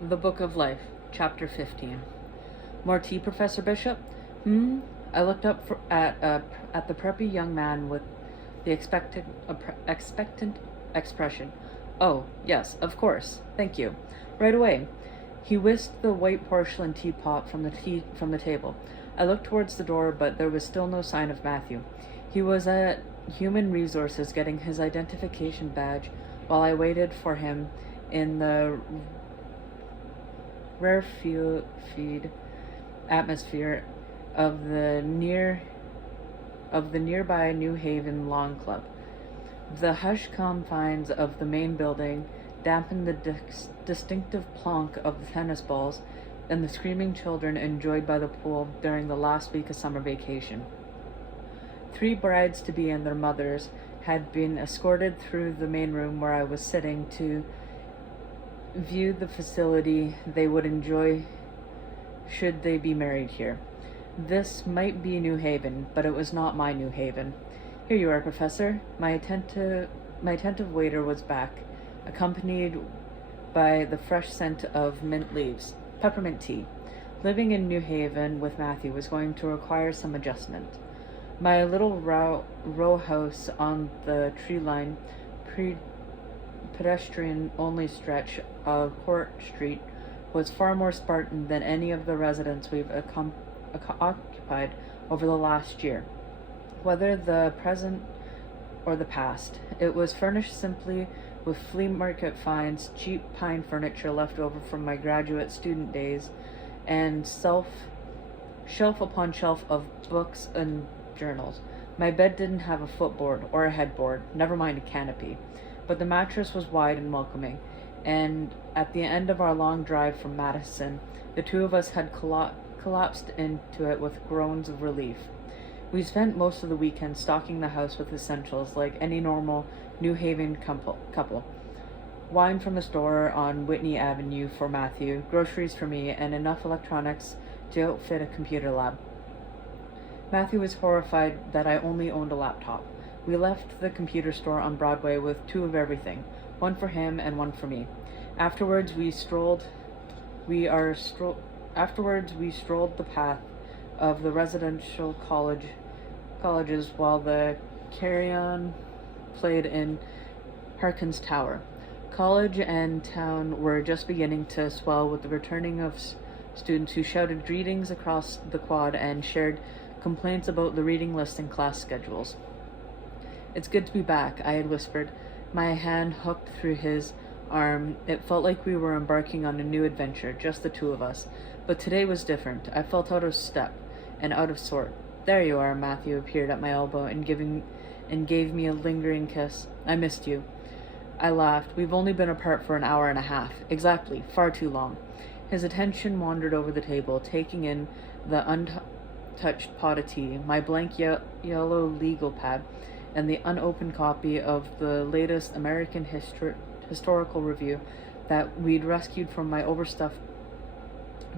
The Book of Life, Chapter 15. More tea, Professor Bishop? I looked up at the preppy young man with the expectant expression. Oh, yes, of course. Thank you. Right away. He whisked the white porcelain teapot from the table. I looked towards the door, but there was still no sign of Matthew. He was at Human Resources getting his identification badge while I waited for him in the rarefied atmosphere of the nearby New Haven Lawn Club. The hushed confines of the main building dampened the distinctive plonk of the tennis balls and the screaming children enjoyed by the pool during the last week of summer vacation. 3 brides-to-be and their mothers had been escorted through the main room where I was sitting to view the facility they would enjoy should they be married here. This might be New Haven, but it was not my New Haven. Here you are, Professor. My attentive waiter was back, accompanied by the fresh scent of mint leaves, peppermint tea. Living in New Haven with Matthew was going to require some adjustment. My little row house on the tree-lined, pedestrian-only stretch of Court Street was far more Spartan than any of the residents we've occupied over the last year. Whether the present or the past, it was furnished simply with flea market finds, cheap pine furniture left over from my graduate student days, and shelf upon shelf of books and journals. My bed didn't have a footboard or a headboard, never mind a canopy, but the mattress was wide and welcoming, and at the end of our long drive from Madison, the two of us had collapsed into it with groans of relief. We spent most of the weekend stocking the house with essentials like any normal New Haven couple. Wine from the store on Whitney Avenue for Matthew, groceries for me, and enough electronics to outfit a computer lab. Matthew was horrified that I only owned a laptop. We left the computer store on Broadway with 2 of everything, one for him and one for me. Afterwards, we strolled the path of the residential colleges while the carillon played in Harkins Tower. College and town were just beginning to swell with the returning of students who shouted greetings across the quad and shared complaints about the reading list and class schedules. It's good to be back, I had whispered, my hand hooked through his arm. It felt like we were embarking on a new adventure, just the 2 of us. But today was different. I felt out of step and out of sort. There you are, Matthew appeared at my elbow and gave me a lingering kiss. I missed you. I laughed. We've only been apart for an hour and a half. Exactly. Far too long. His attention wandered over the table, taking in the untouched pot of tea, my blank yellow legal pad, and the unopened copy of the latest American Historical Review that we'd rescued from my overstuffed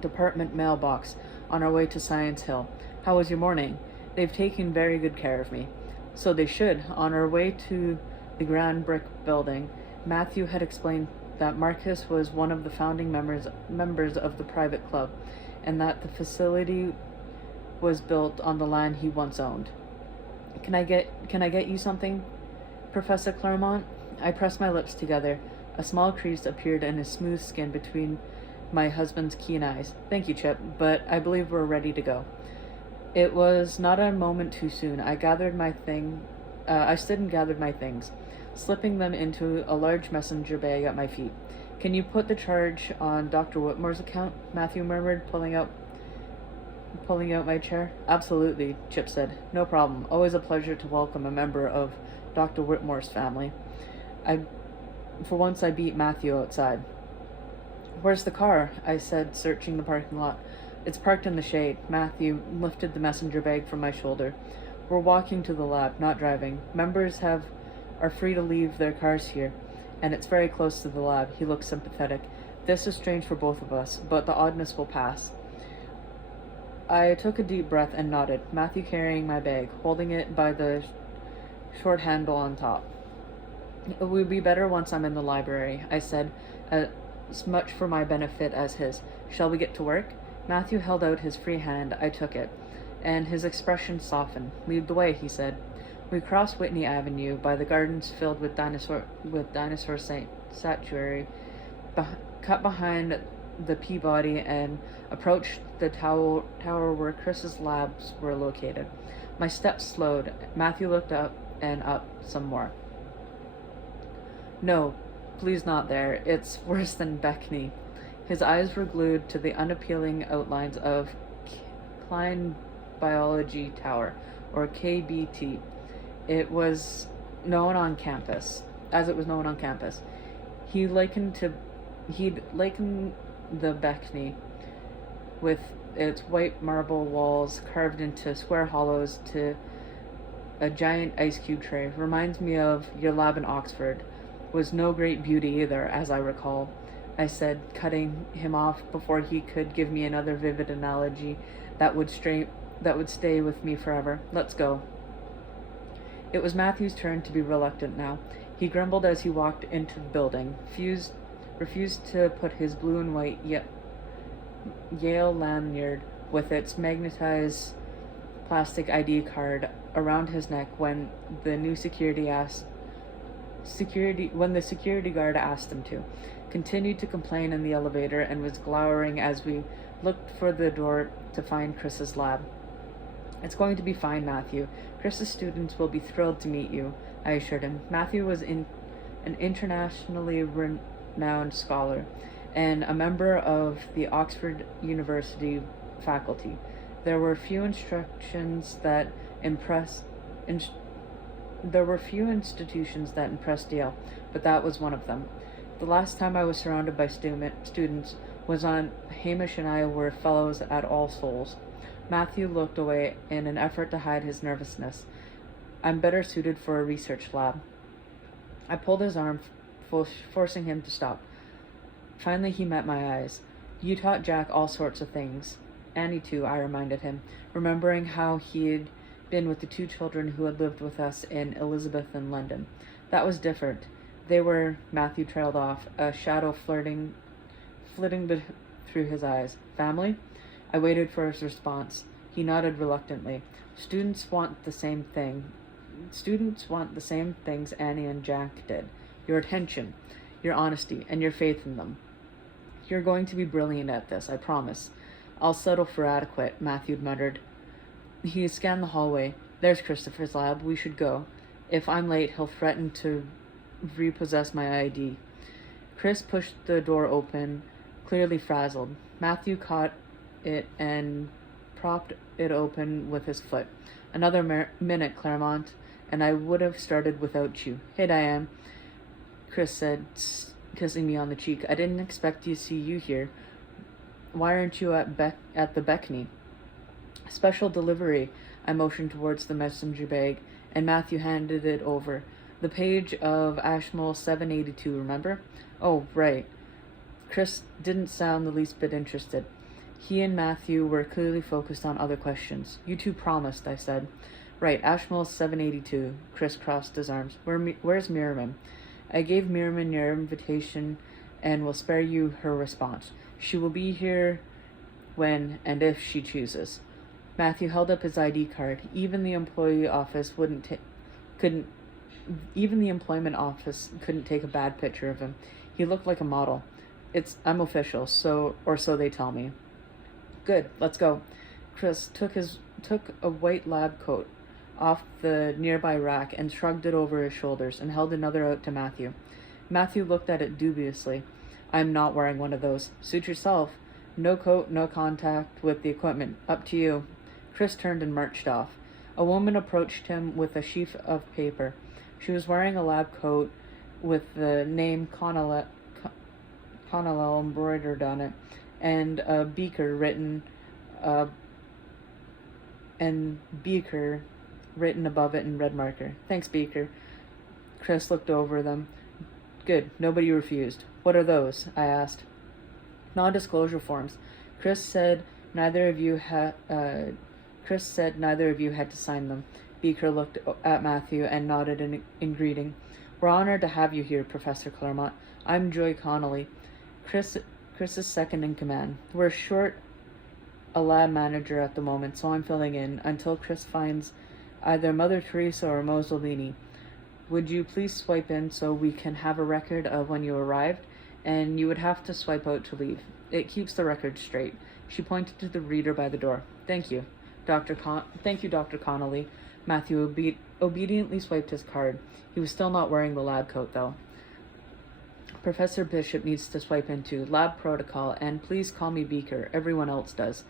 department mailbox on our way to Science Hill. How was your morning? They've taken very good care of me. So they should. On our way to the grand brick building, Matthew had explained that Marcus was one of the founding members of the private club, and that the facility was built on the land he once owned. Can I get you something, Professor Claremont? I pressed my lips together. A small crease appeared in his smooth skin between my husband's keen eyes. Thank you, Chip, but I believe we're ready to go. It was not a moment too soon. I stood and gathered my things, slipping them into a large messenger bag at my feet. Can you put the charge on Dr. Whitmore's account? Matthew murmured, pulling out my chair. Absolutely, Chip said. No problem. Always a pleasure to welcome a member of Dr. Whitmore's family. For once I beat Matthew outside. Where's the car? I said, searching the parking lot. It's parked in the shade. Matthew lifted the messenger bag from my shoulder. We're walking to the lab, not driving. Members are free to leave their cars here, and it's very close to the lab. He looked sympathetic. This is strange for both of us, but the oddness will pass. I took a deep breath and nodded, Matthew carrying my bag, holding it by the short handle on top. It would be better once I'm in the library, I said, as much for my benefit as his. Shall we get to work? Matthew held out his free hand. I took it, and his expression softened. Lead the way, he said. We crossed Whitney Avenue by the gardens filled with dinosaur statuary, cut behind the Peabody, and approached the tower where Chris's labs were located. My steps slowed. Matthew looked up and up some more. No, please not there. It's worse than Beckney. His eyes were glued to the unappealing outlines of Klein Biology Tower, or KBT. It was known on campus, as it was known on campus. He'd likened the Beckney, with its white marble walls carved into square hollows, to a giant ice cube tray. Reminds me of your lab in Oxford. Was no great beauty either, as I recall, I said, cutting him off before he could give me another vivid analogy that would stay with me forever. Let's go. It was Matthew's turn to be reluctant now. He grumbled as he walked into the building, refused to put his blue and white Yale lanyard with its magnetized plastic ID card around his neck when the security guard asked him to. Continued to complain in the elevator and was glowering as we looked for the door to find Chris's lab. It's going to be fine, Matthew. Chris's students will be thrilled to meet you, I assured him. Matthew was an internationally renowned scholar and a member of the Oxford University faculty. There were few institutions that impressed Yale, but that was one of them. The last time I was surrounded by students was on Hamish and I were fellows at All Souls. Matthew looked away in an effort to hide his nervousness. I'm better suited for a research lab. I pulled his arm, forcing him to stop. Finally, he met my eyes. You taught Jack all sorts of things. Annie, too, I reminded him, remembering how he'd been with the two children who had lived with us in Elizabeth and London. That was different. They were, Matthew trailed off, a shadow flitting through his eyes. Family? I waited for his response. He nodded reluctantly. Students want the same things Annie and Jack did. Your attention, your honesty, and your faith in them. You're going to be brilliant at this, I promise. I'll settle for adequate, Matthew muttered. He scanned the hallway. There's Christopher's lab. We should go. If I'm late, he'll threaten to repossess my ID. Chris pushed the door open, clearly frazzled. Matthew caught it and propped it open with his foot. Another minute, Claremont, and I would have started without you. Hey, Diane, Chris said, kissing me on the cheek. I didn't expect to see you here. Why aren't you at the Beckney? Special delivery. I motioned towards the messenger bag, and Matthew handed it over. The page of Ashmole 782, remember? Oh, right. Chris didn't sound the least bit interested. He and Matthew were clearly focused on other questions. You two promised, I said. Right, Ashmole 782. Chris crossed his arms. Where's Miriam? I gave Miriam your invitation and will spare you her response. She will be here when and if she chooses. Matthew held up his ID card. Even the employment office couldn't take a bad picture of him. He looked like a model. I'm official, so they tell me. Good, let's go. Chris took a white lab coat off the nearby rack and shrugged it over his shoulders and held another out to Matthew. Matthew looked at it dubiously. I'm not wearing one of those. Suit yourself. No coat, no contact with the equipment. Up to you. Chris turned and marched off. A woman approached him with a sheaf of paper. She was wearing a lab coat with the name Connell embroidered on it, and a beaker written above it in red marker. Thanks, Beaker. Chris looked over them. Good, nobody refused. What are those? I asked. Non-disclosure forms. Chris said neither of you had to sign them. Beaker looked at Matthew and nodded in greeting. We're honored to have you here, Professor Claremont. I'm Joy Connolly. Chris is second in command. We're short a lab manager at the moment, so I'm filling in until Chris finds either Mother Teresa or Mussolini. Would you please swipe in so we can have a record of when you arrived? And you would have to swipe out to leave. It keeps the record straight. She pointed to the reader by the door. Thank you, Dr. Connolly. Matthew obediently swiped his card. He was still not wearing the lab coat, though. Professor Bishop needs to swipe into lab protocol, and please call me Beaker. Everyone else does.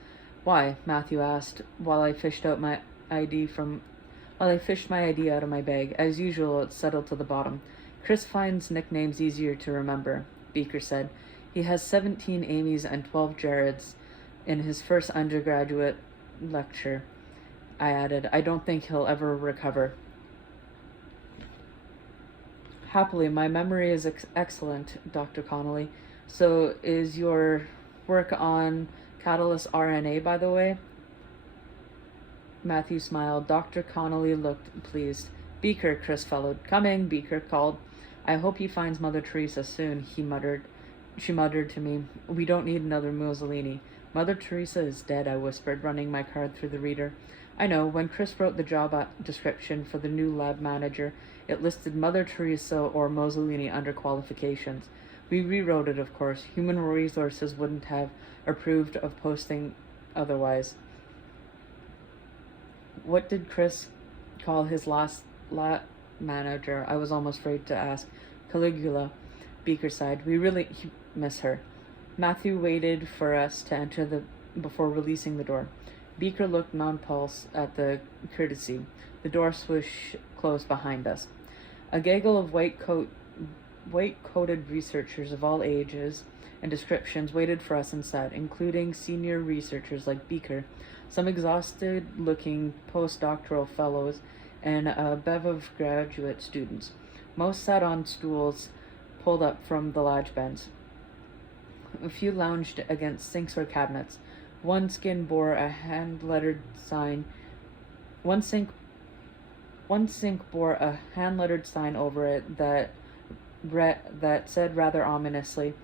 Why? Matthew asked while I fished my ID out of my bag. As usual, it settled to the bottom. Chris finds nicknames easier to remember, Beaker said. He has 17 Amy's and 12 Jared's in his first undergraduate lecture. I added, I don't think he'll ever recover. Happily, my memory is excellent, Dr. Connolly. So is your work on catalyst RNA, by the way? Matthew smiled. Dr. Connolly looked pleased. Beaker, Chris followed. Coming, Beaker called. I hope he finds Mother Teresa soon, he muttered. She muttered to me, we don't need another Mussolini. Mother Teresa is dead, I whispered, running my card through the reader. I know, when Chris wrote the job description for the new lab manager, it listed Mother Teresa or Mussolini under qualifications. We rewrote it, of course. Human Resources wouldn't have approved of posting otherwise. What did Chris call his last lab manager? I was almost afraid to ask. Caligula, Beaker sighed. We really miss her. Matthew waited for us to enter before releasing the door. Beaker looked nonplussed at the courtesy. The door swished closed behind us. A gaggle of white-coated researchers of all ages and descriptions waited for us inside, including senior researchers like Beaker, some exhausted-looking postdoctoral fellows, and a bev of graduate students. Most sat on stools pulled up from the lodge bench. A few lounged against sinks or cabinets. One sink bore a hand-lettered sign over it that said rather ominously,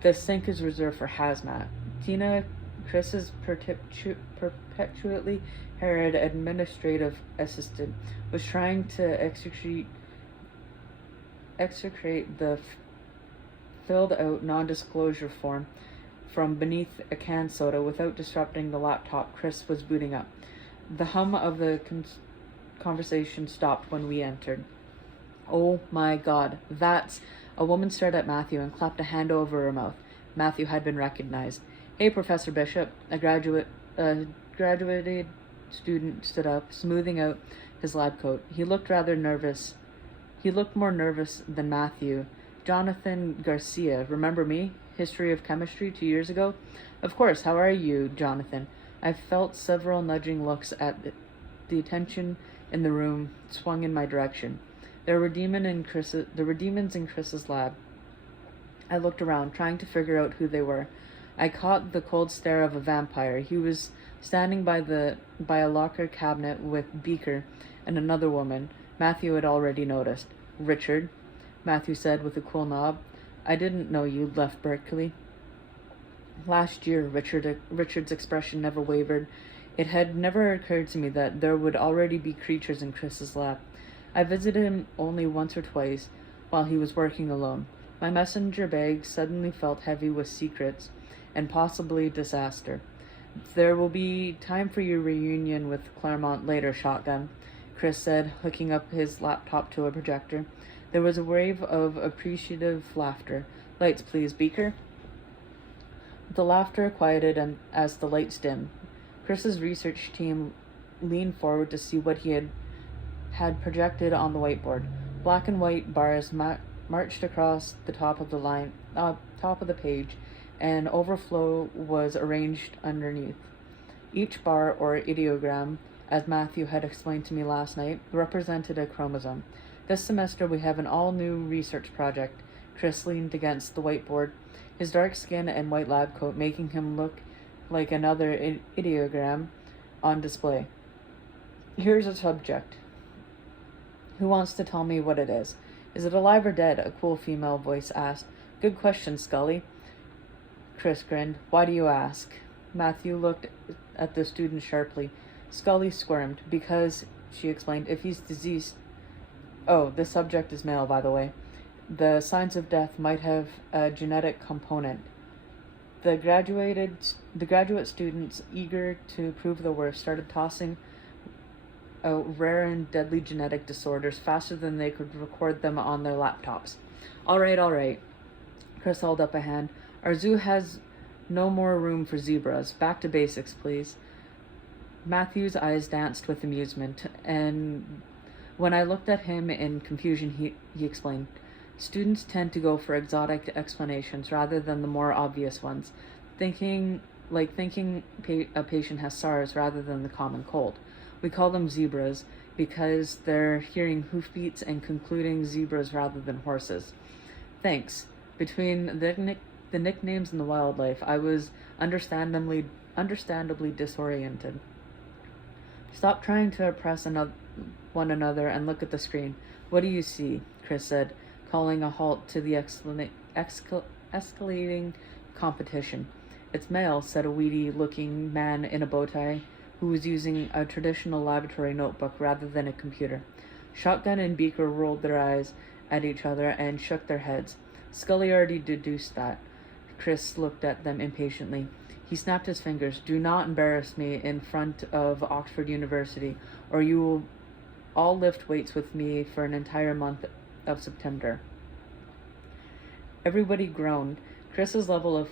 "This sink is reserved for hazmat." Tina, Chris's perpetually harried administrative assistant, was trying to execrate the filled-out non-disclosure form from beneath a canned soda without disrupting the laptop Chris was booting up. The hum of the conversation stopped when we entered. Oh my God, that's... A woman stared at Matthew and clapped a hand over her mouth. Matthew had been recognized. Hey, Professor Bishop. A graduated student stood up, smoothing out his lab coat. He looked rather nervous. He looked more nervous than Matthew. Jonathan Garcia, remember me? History of Chemistry 2 years ago? Of course, how are you, Jonathan? I felt several nudging looks at the attention in the room swung in my direction. There were demons in Chris's lab. I looked around, trying to figure out who they were. I caught the cold stare of a vampire. He was standing by a locker cabinet with Beaker and another woman Matthew had already noticed. Richard, Matthew said with a cool nod. I didn't know you'd left Berkeley. Last year, Richard's expression never wavered. It had never occurred to me that there would already be creatures in Chris's lab. I visited him only once or twice while he was working alone. My messenger bag suddenly felt heavy with secrets and possibly disaster. There will be time for your reunion with Claremont later, Shotgun, Chris said, hooking up his laptop to a projector. There was a wave of appreciative laughter. Lights, please, Beaker. The laughter quieted as the lights dimmed. Chris's research team leaned forward to see what he had projected on the whiteboard. Black and white bars marched across the top of the page, and overflow was arranged underneath. Each bar, or ideogram, as Matthew had explained to me last night, represented a chromosome. This semester we have an all-new research project. Chris leaned against the whiteboard, his dark skin and white lab coat making him look like another ideogram on display. Here's a subject. Who wants to tell me what it is? Is it alive or dead? A cool female voice asked. Good question, Scully. Chris grinned. Why do you ask? Matthew looked at the student sharply. Scully squirmed. Because, she explained, if he's diseased. Oh, the subject is male, by the way. The signs of death might have a genetic component. The graduate students, eager to prove the worst, started tossing out rare and deadly genetic disorders faster than they could record them on their laptops. All right. Chris held up a hand. Our zoo has no more room for zebras. Back to basics, please. Matthew's eyes danced with amusement, and when I looked at him in confusion, he explained. Students tend to go for exotic explanations rather than the more obvious ones, thinking a patient has SARS rather than the common cold. We call them zebras because they're hearing hoofbeats and concluding zebras rather than horses. Thanks. Between the nicknames and the wildlife, I was understandably disoriented. Stop trying to oppress one another and look at the screen. What do you see? Chris said, calling a halt to the escalating competition. It's male, said a weedy-looking man in a bow tie who was using a traditional laboratory notebook rather than a computer. Shotgun and Beaker rolled their eyes at each other and shook their heads. Scully already deduced that. Chris looked at them impatiently. He snapped his fingers. Do not embarrass me in front of Oxford University, or you will all lift weights with me for an entire month of September. Everybody groaned. Chris's level of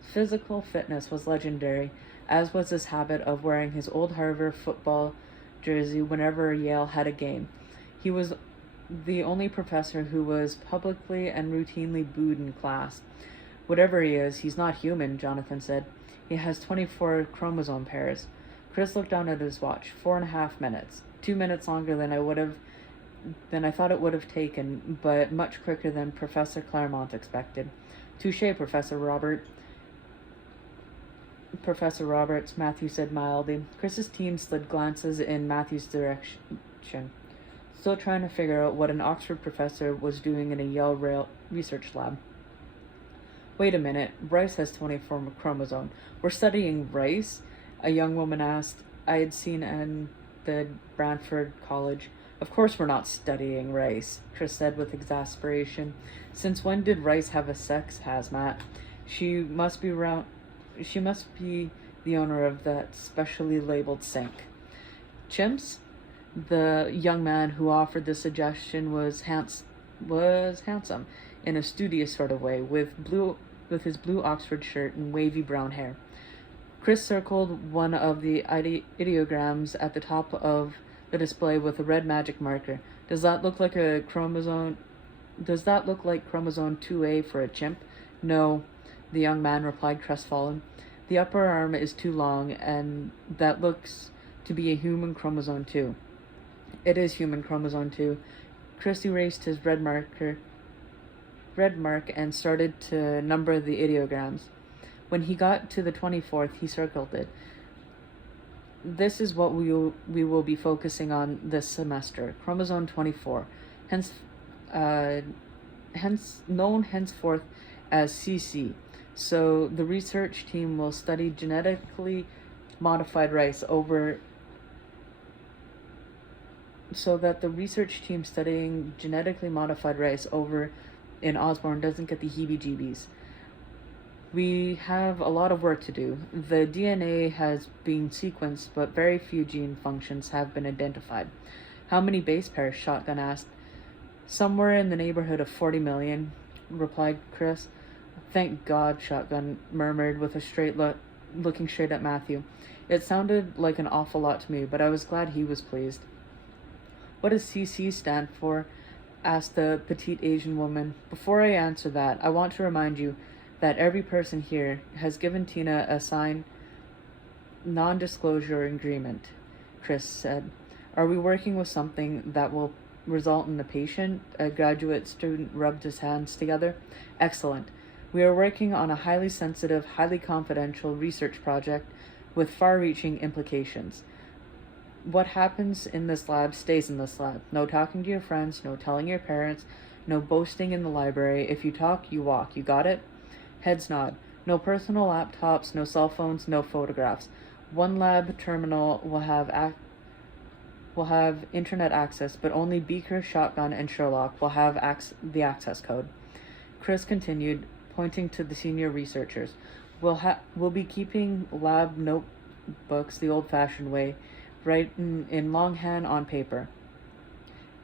physical fitness was legendary, as was his habit of wearing his old Harvard football jersey whenever Yale had a game. He was the only professor who was publicly and routinely booed in class. Whatever he is, he's not human, Jonathan said. He has 24 chromosome pairs. Chris looked down at his watch. 4.5 minutes. 2 minutes longer than I thought it would have taken, but much quicker than Professor Claremont expected. Touché, Professor Roberts, Matthew said mildly. Chris's team slid glances in Matthew's direction, still trying to figure out what an Oxford professor was doing in a Yale research lab. Wait a minute, Bryce has 24 chromosomes. We're studying Bryce? A young woman asked. I had seen in the Brantford College. Of course we're not studying Rice, Chris said with exasperation. Since when did Rice have a sex hazmat? She must be the owner of that specially labeled sink. Chimps? The young man who offered the suggestion was handsome, in a studious sort of way, with his blue Oxford shirt and wavy brown hair. Chris circled one of the ideograms at the top of the display with a red magic marker. Does that look like chromosome 2A for a chimp? No, the young man replied, crestfallen. The upper arm is too long, and that looks to be a human chromosome 2. It is human chromosome 2. Chris erased his red mark and started to number the ideograms. When he got to the 24th, he circled it. This is what we will be focusing on this semester, chromosome 24, hence known henceforth as CC. So the research team will study genetically modified rice over. So that the research team studying genetically modified rice over in Osborne doesn't get the heebie-jeebies. We have a lot of work to do. The DNA has been sequenced, but very few gene functions have been identified. How many base pairs? Shotgun asked. Somewhere in the neighborhood of 40 million, replied Chris. Thank God, Shotgun murmured with a straight look, looking straight at Matthew. It sounded like an awful lot to me, but I was glad he was pleased. What does CC stand for? Asked the petite Asian woman. Before I answer that, I want to remind you that every person here has given Tina a signed non-disclosure agreement, Chris said. Are we working with something that will result in the patient? A graduate student rubbed his hands together. Excellent. We are working on a highly sensitive, highly confidential research project with far-reaching implications. What happens in this lab stays in this lab. No talking to your friends, no telling your parents, No boasting in the library. If you talk, you walk. You got it? Heads nod. No personal laptops, no cell phones, no photographs. One lab terminal will have internet access, but only Beaker, Shotgun, and Sherlock will have the access code. Chris continued, pointing to the senior researchers. We'll be keeping lab notebooks the old-fashioned way, written in longhand on paper,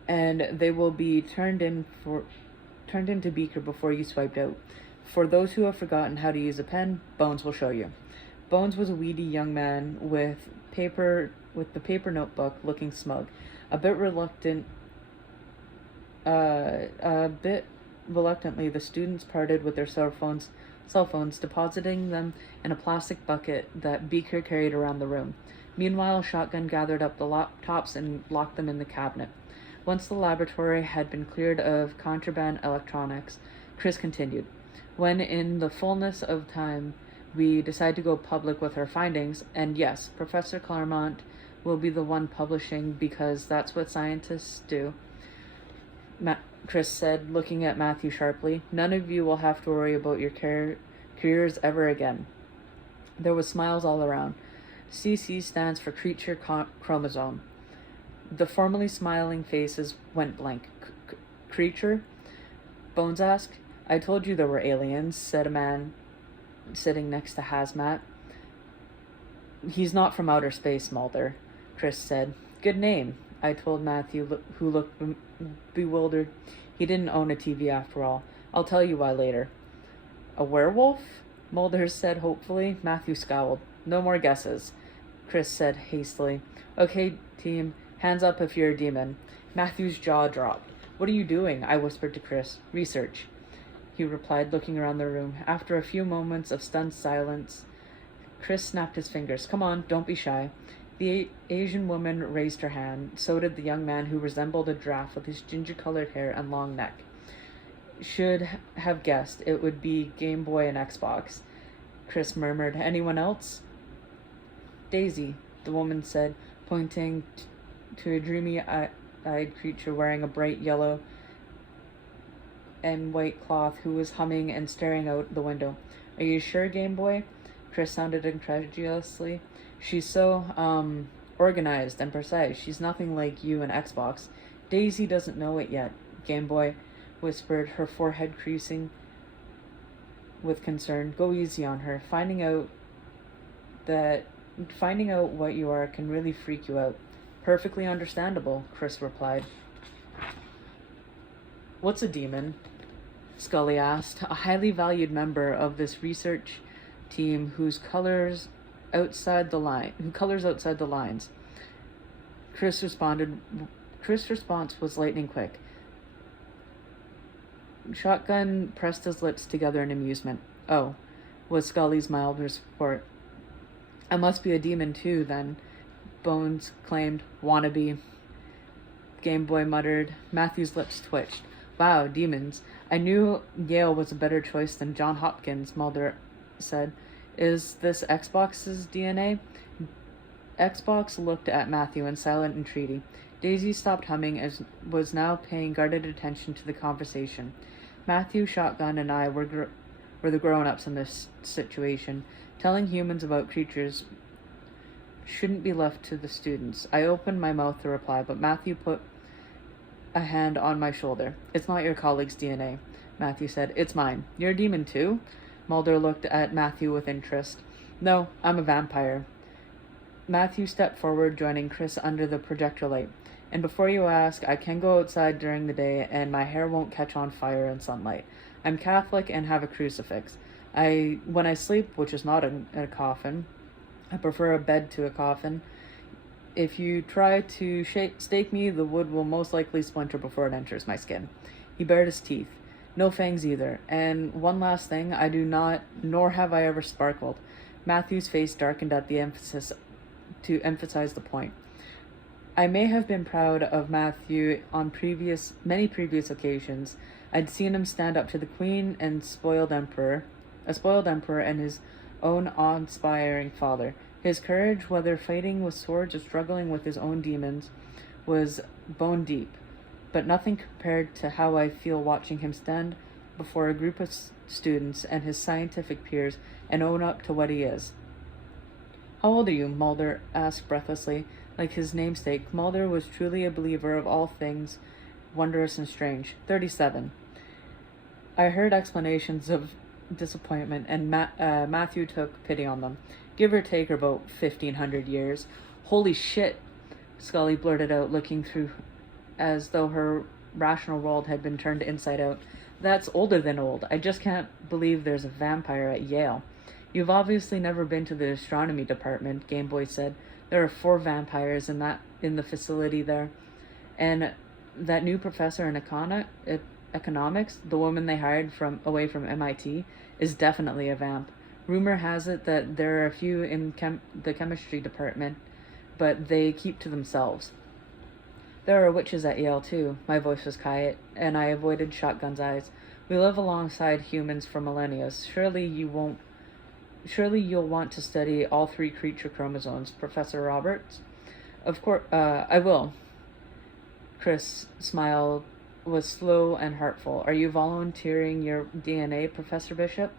and they will be turned into Beaker before you swiped out. For those who have forgotten how to use a pen, Bones will show you. Bones was a weedy young man with the paper notebook, looking smug, a bit reluctantly. The students parted with their cell phones, depositing them in a plastic bucket that Beaker carried around the room. Meanwhile, Shotgun gathered up the laptops and locked them in the cabinet. Once the laboratory had been cleared of contraband electronics, Chris continued. When in the fullness of time we decide to go public with our findings, and yes, Professor Claremont will be the one publishing because that's what scientists do, Chris said, looking at Matthew sharply. None of you will have to worry about your careers ever again. There was smiles all around. CC stands for Creature Chromosome. The formerly smiling faces went blank. Creature? Bones asked. I told you there were aliens, said a man sitting next to Hazmat. He's not from outer space, Mulder, Chris said. Good name, I told Matthew, who looked bewildered. He didn't own a TV after all. I'll tell you why later. A werewolf? Mulder said hopefully. Matthew scowled. No more guesses, Chris said hastily. Okay, team, hands up if you're a demon. Matthew's jaw dropped. What are you doing? I whispered to Chris. Research, he replied, looking around the room. After a few moments of stunned silence, Chris snapped his fingers. Come on, don't be shy. The Asian woman raised her hand. So did the young man, who resembled a giraffe with his ginger-colored hair and long neck. Should have guessed it would be Game Boy and Xbox, Chris murmured. Anyone else? Daisy, the woman said, pointing to a dreamy-eyed creature wearing a bright yellow and white cloth who was humming and staring out the window. Are you sure, Game Boy? Chris sounded incredulously. She's so, organized and precise. She's nothing like you and Xbox. Daisy doesn't know it yet, Game Boy whispered, her forehead creasing with concern. Go easy on her. Finding out what you are can really freak you out. Perfectly understandable, Chris replied. What's a demon? Scully asked, a highly valued member of this research team who colors outside the lines. Chris' response was lightning quick. Shotgun pressed his lips together in amusement. Oh, was Scully's mild retort. I must be a demon too, then, Bones claimed. Wannabe, Game Boy muttered. Matthew's lips twitched. Wow, demons. I knew Yale was a better choice than Johns Hopkins, Mulder said. Is this Xbox's DNA? Xbox looked at Matthew in silent entreaty. Daisy stopped humming and was now paying guarded attention to the conversation. Matthew, Shotgun, and I were the grown-ups in this situation. Telling humans about creatures shouldn't be left to the students. I opened my mouth to reply, but Matthew put a hand on my shoulder. It's not your colleague's DNA, Matthew said. It's mine. You're a demon too? Mulder looked at Matthew with interest. No, I'm a vampire. Matthew stepped forward, joining Chris under the projector light. And before you ask, I can go outside during the day and my hair won't catch on fire in sunlight. I'm Catholic and have a crucifix. When I sleep, which is not in a coffin, I prefer a bed to a coffin. If you try to stake me, the wood will most likely splinter before it enters my skin. He bared his teeth. No fangs either. And one last thing, I do not, nor have I ever sparkled. Matthew's face darkened at the emphasis to emphasize the point. I may have been proud of Matthew on many previous occasions. I'd seen him stand up to the Queen and a spoiled emperor and his own awe-inspiring father. His courage, whether fighting with swords or struggling with his own demons, was bone deep. but nothing compared to how I feel watching him stand before a group of students and his scientific peers and own up to what he is. How old are you? Mulder asked breathlessly. Like his namesake, Mulder was truly a believer of all things wondrous and strange. 37. I heard explanations of disappointment, and Matthew took pity on them. Give or take about 1,500 years. Holy shit, Scully blurted out, looking through as though her rational world had been turned inside out. That's older than old. I just can't believe there's a vampire at Yale. You've obviously never been to the astronomy department, Gameboy said. There are 4 vampires in the facility there. And that new professor in economics, the woman they hired away from MIT, is definitely a vamp. Rumor has it that there are a few in the chemistry department, but they keep to themselves. There are witches at Yale too. My voice was quiet, and I avoided Shotgun's eyes. We live alongside humans for millennia. Surely you'll want to study all 3 creature chromosomes, Professor Roberts. Of course, I will. Chris' smile was slow and heartful. Are you volunteering your DNA, Professor Bishop?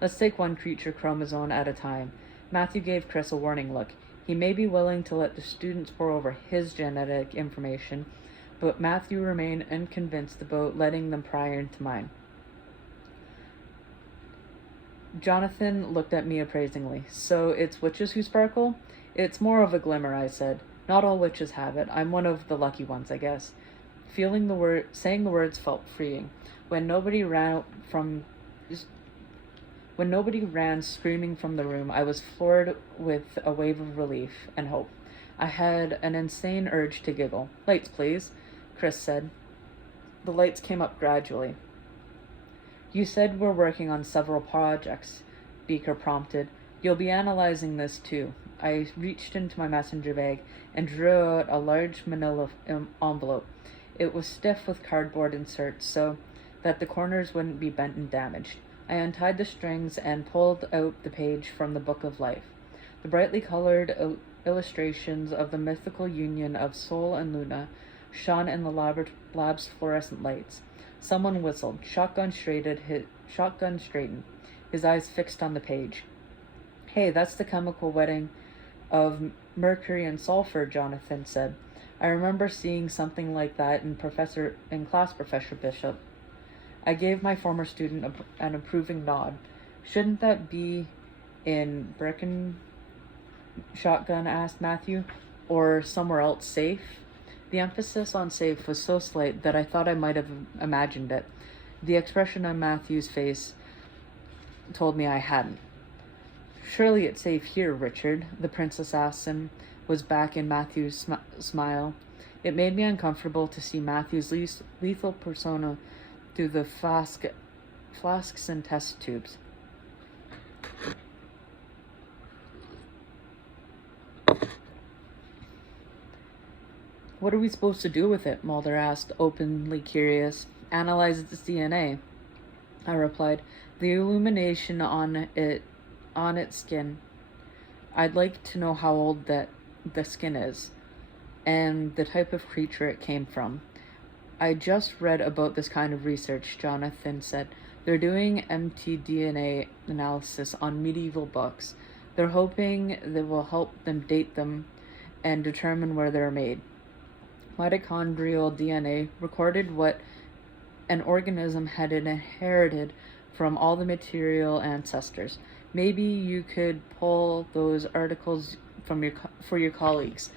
Let's take 1 creature chromosome at a time. Matthew gave Chris a warning look. He may be willing to let the students pour over his genetic information, but Matthew remained unconvinced about letting them pry into mine. Jonathan looked at me appraisingly. So it's witches who sparkle? It's more of a glimmer, I said. Not all witches have it. I'm one of the lucky ones, I guess. Saying the words felt freeing. When nobody ran screaming from the room, I was floored with a wave of relief and hope. I had an insane urge to giggle. Lights, please, Chris said. The lights came up gradually. You said we're working on several projects, Beaker prompted. You'll be analyzing this too. I reached into my messenger bag and drew out a large manila envelope. It was stiff with cardboard inserts so that the corners wouldn't be bent and damaged. I untied the strings and pulled out the page from the Book of Life. The brightly colored illustrations of the mythical union of Sol and Luna shone in the lab's fluorescent lights. Someone whistled. Shotgun straightened, his eyes fixed on the page. Hey, that's the chemical wedding of mercury and sulfur, Jonathan said. I remember seeing something like that in class, Professor Bishop. I gave my former student an approving nod. Shouldn't that be in Bricken? Shotgun asked Matthew. Or somewhere else safe? The emphasis on safe was so slight that I thought I might have imagined it. The expression on Matthew's face told me I hadn't. Surely it's safe here, Richard, the princess assassin was back in Matthew's smile. It made me uncomfortable to see Matthew's lethal persona through the flasks and test tubes. What are we supposed to do with it? Mulder asked, openly curious. Analyze its DNA, I replied. The illumination on its skin. I'd like to know how old the skin is, and the type of creature it came from. I just read about this kind of research, Jonathan said. They're doing mtDNA analysis on medieval books. They're hoping that will help them date them and determine where they're made. Mitochondrial DNA recorded what an organism had inherited from all the material ancestors. Maybe you could pull those articles for your colleagues,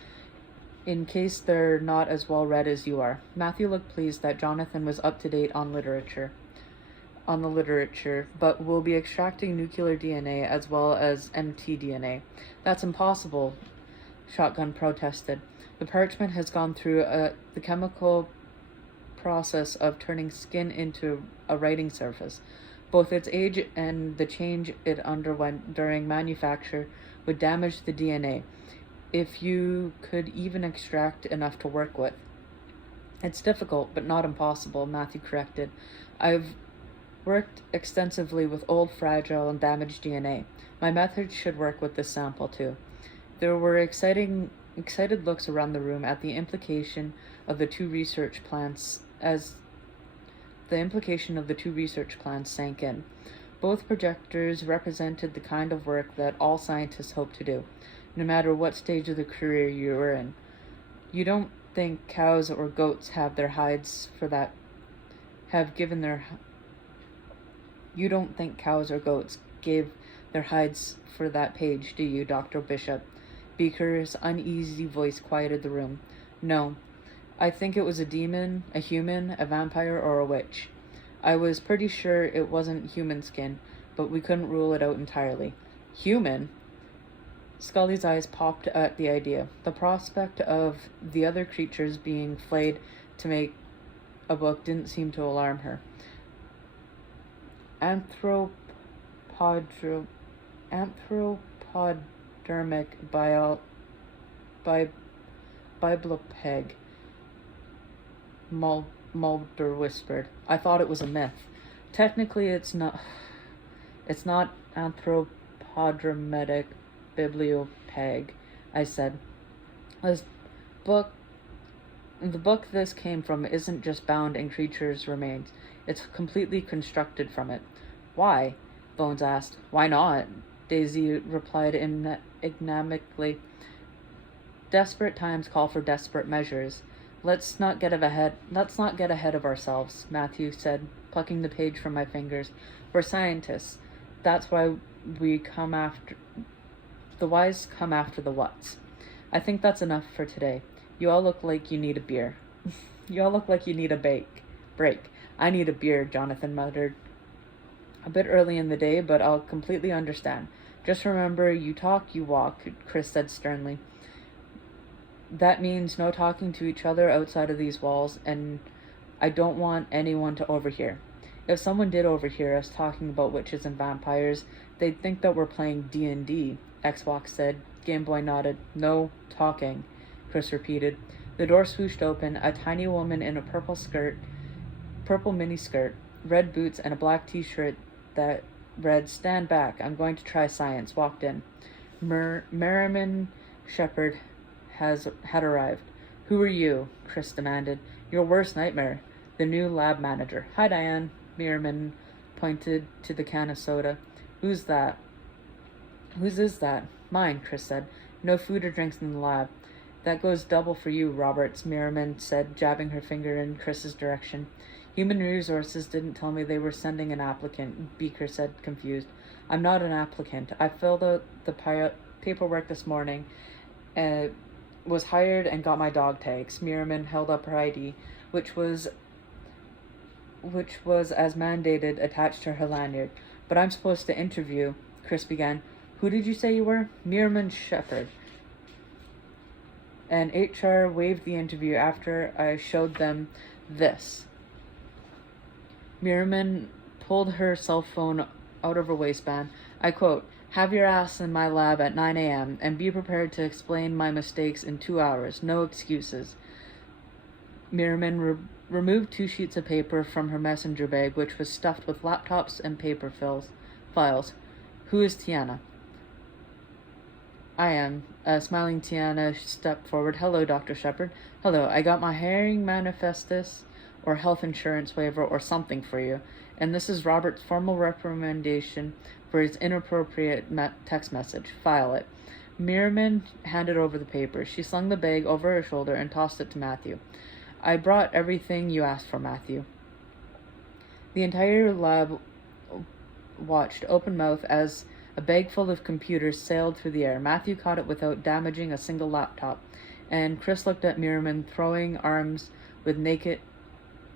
in case they're not as well read as you are. Matthew looked pleased that Jonathan was up to date on the literature, but will be extracting nuclear DNA as well as mtDNA. That's impossible, Shotgun protested. The parchment has gone through the chemical process of turning skin into a writing surface. Both its age and the change it underwent during manufacture would damage the DNA, if you could even extract enough to work with. It's difficult, but not impossible, Matthew corrected. I've worked extensively with old, fragile, and damaged DNA. My method should work with this sample, too. There were exciting excited looks around the room at the implication of the two research plans sank in. Both projectors represented the kind of work that all scientists hope to do, no matter what stage of the career you are in. You don't think cows or goats have their hides for that have given their You don't think cows or goats gave their hides for that page, do you, Dr. Bishop? Beaker's uneasy voice quieted the room. No, I think it was a demon, a human, a vampire, or a witch. I was pretty sure it wasn't human skin, but we couldn't rule it out entirely. Human? Scully's eyes popped at the idea. The prospect of the other creatures being flayed to make a book didn't seem to alarm her. Anthropodermic biblopeg, Mulder whispered. I thought it was a myth. Technically, it's not anthropodrometic bibliopeg, I said. This book, the book this came from isn't just bound in creatures' remains. It's completely constructed from it. Why? Bones asked. Why not? Daisy replied enigmatically. Desperate times call for desperate measures. Let's not get ahead of ourselves, Matthew said, plucking the page from my fingers. We're scientists. That's why the whys come after the whats. I think that's enough for today. You all look like you need a beer. You all look like you need a break. I need a beer, Jonathan muttered. A bit early in the day, but I'll completely understand. Just remember, you talk, you walk, Chris said sternly. That means no talking to each other outside of these walls, and I don't want anyone to overhear. If someone did overhear us talking about witches and vampires, they'd think that we're playing D&D, Xbox said. Game Boy nodded. No talking, Chris repeated. The door swooshed open. A tiny woman in a purple miniskirt, red boots, and a black t-shirt that read, Stand back, I'm going to try science, walked in. Merriman Shepherd had arrived. Who are you? Chris demanded. Your worst nightmare. The new lab manager. Hi, Diane. Merriman pointed to the can of soda. Whose is that? Mine, Chris said. No food or drinks in the lab. That goes double for you, Roberts, Merriman said, jabbing her finger in Chris's direction. Human Resources didn't tell me they were sending an applicant, Beaker said, confused. I'm not an applicant. I filled out the paperwork this morning, was hired and got my dog tags. Merriman held up her ID, which was as mandated attached to her lanyard. But I'm supposed to interview, Chris began. Who did you say you were? Merriman Shepherd. And HR waived the interview after I showed them this. Merriman pulled her cell phone out of her waistband. I quote, have your ass in my lab at 9 a.m. and be prepared to explain my mistakes in 2 hours. No excuses. Merriman removed 2 sheets of paper from her messenger bag, which was stuffed with laptops and paper files. Who is Tiana? I am. Smiling Tiana stepped forward. Hello, Dr. Shepherd. Hello, I got my hiring manifestus or health insurance waiver or something for you. And this is Robert's formal recommendation for his inappropriate text message. File it. Merriman handed over the paper. She slung the bag over her shoulder and tossed it to Matthew. I brought everything you asked for, Matthew. The entire lab watched open-mouthed as a bag full of computers sailed through the air. Matthew caught it without damaging a single laptop, and Chris looked at Merriman, throwing arms with naked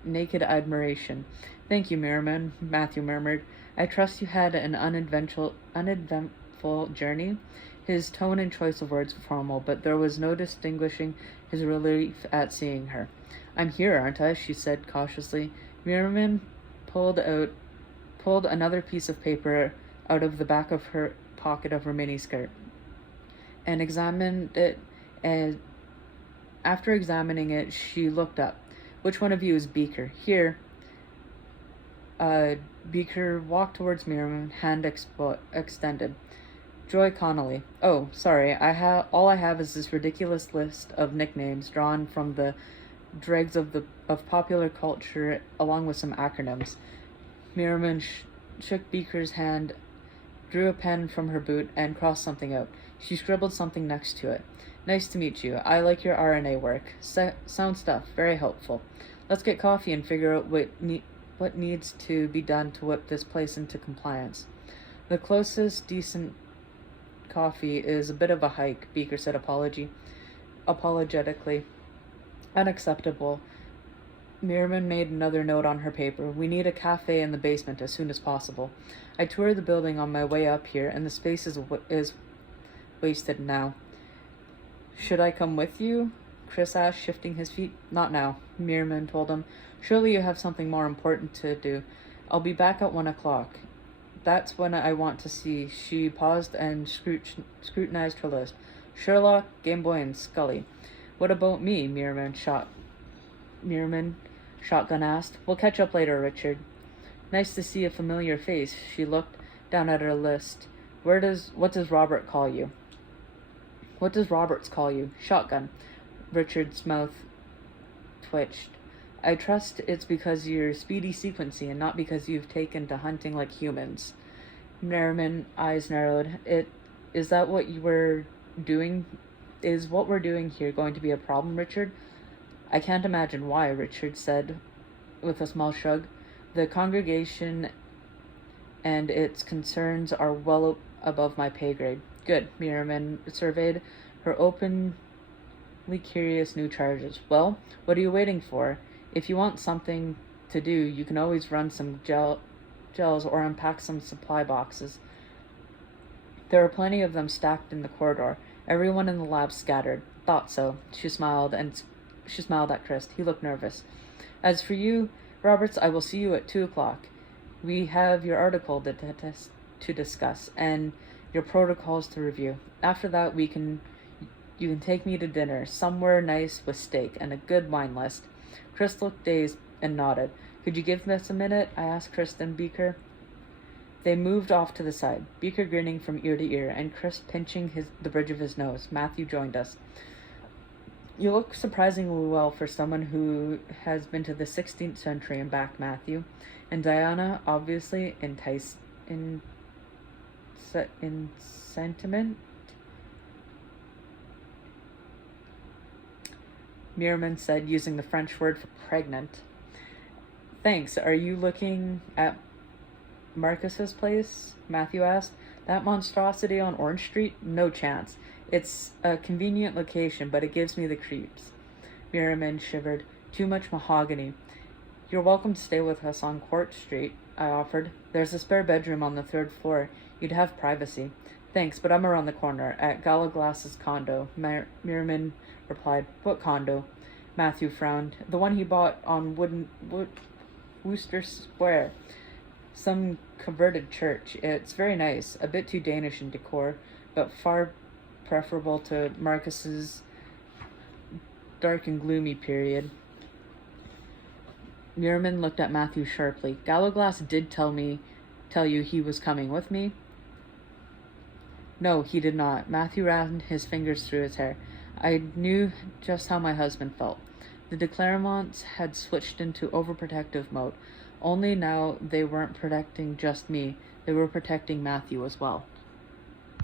admiration. Thank you, Merriman, Matthew murmured. I trust you had an uneventful journey. His tone and choice of words were formal, but there was no distinguishing his relief at seeing her. I'm here, aren't I? She said cautiously. Merriman pulled another piece of paper out of the back of her pocket of her miniskirt and examined it, and after examining it, she looked up. Which one of you is Beaker? Here. Beaker walked towards Merriman, hand extended. Joy Connolly. Oh, sorry. All I have is this ridiculous list of nicknames drawn from the dregs of popular culture, along with some acronyms. Merriman shook Beaker's hand, drew a pen from her boot, and crossed something out. She scribbled something next to it. Nice to meet you. I like your RNA work. Sound stuff. Very helpful. Let's get coffee and figure out what needs to be done to whip this place into compliance. The closest decent coffee is a bit of a hike, Beaker said apologetically. Unacceptable. Merriman made another note on her paper. We need a cafe in the basement as soon as possible. I toured the building on my way up here, and the space is wasted now. Should I come with you? Chris asked, shifting his feet. Not now, Merriman told him. Surely you have something more important to do. I'll be back at 1 o'clock. That's when I want to see. She paused and scrutinized her list. Sherlock, Gameboy, and Scully. What about me? Merriman shotgun asked. We'll catch up later, Richard. Nice to see a familiar face. She looked down at her list. What does Robert call you? What does Roberts call you? Shotgun. Richard's mouth twitched. I trust it's because you're speedy sequencing and not because you've taken to hunting like humans. Merriman's eyes narrowed. Is that what you were doing? Is what we're doing here going to be a problem, Richard? I can't imagine why, Richard said with a small shrug. The congregation and its concerns are well above my pay grade. Good, Merriman surveyed her openly curious new charges. Well, what are you waiting for? If you want something to do, you can always run some gels or unpack some supply boxes. There are plenty of them stacked in the corridor. Everyone in the lab scattered. Thought so. She smiled at Chris. He looked nervous. As for you, Roberts, I will see you at 2 o'clock. We have your article to discuss and your protocols to review. After that, you can take me to dinner, somewhere nice with steak and a good wine list. Chris looked dazed and nodded. Could you give us a minute? I asked Kristen Beaker. They moved off to the side, Beaker grinning from ear to ear, and Chris pinching the bridge of his nose. Matthew joined us. You look surprisingly well for someone who has been to the 16th century and back, Matthew. And Diana, obviously in sentiment. Merriman said, using the French word for pregnant. Thanks. Are you looking at Marcus's place? Matthew asked. That monstrosity on Orange Street? No chance. It's a convenient location, but it gives me the creeps. Merriman shivered. Too much mahogany. You're welcome to stay with us on Court Street, I offered. There's a spare bedroom on the 3rd floor. You'd have privacy. Thanks, but I'm around the corner, at Galaglass's condo. Merriman replied. What condo? Matthew frowned. The one he bought on Wooster Square. Some converted church. It's very nice, a bit too Danish in decor, but far preferable to Marcus's dark and gloomy period. Merriman looked at Matthew sharply. Gallaglass did tell you he was coming with me? No, he did not. Matthew ran his fingers through his hair. I knew just how my husband felt. The de Claremonts had switched into overprotective mode. Only now they weren't protecting just me. They were protecting Matthew as well.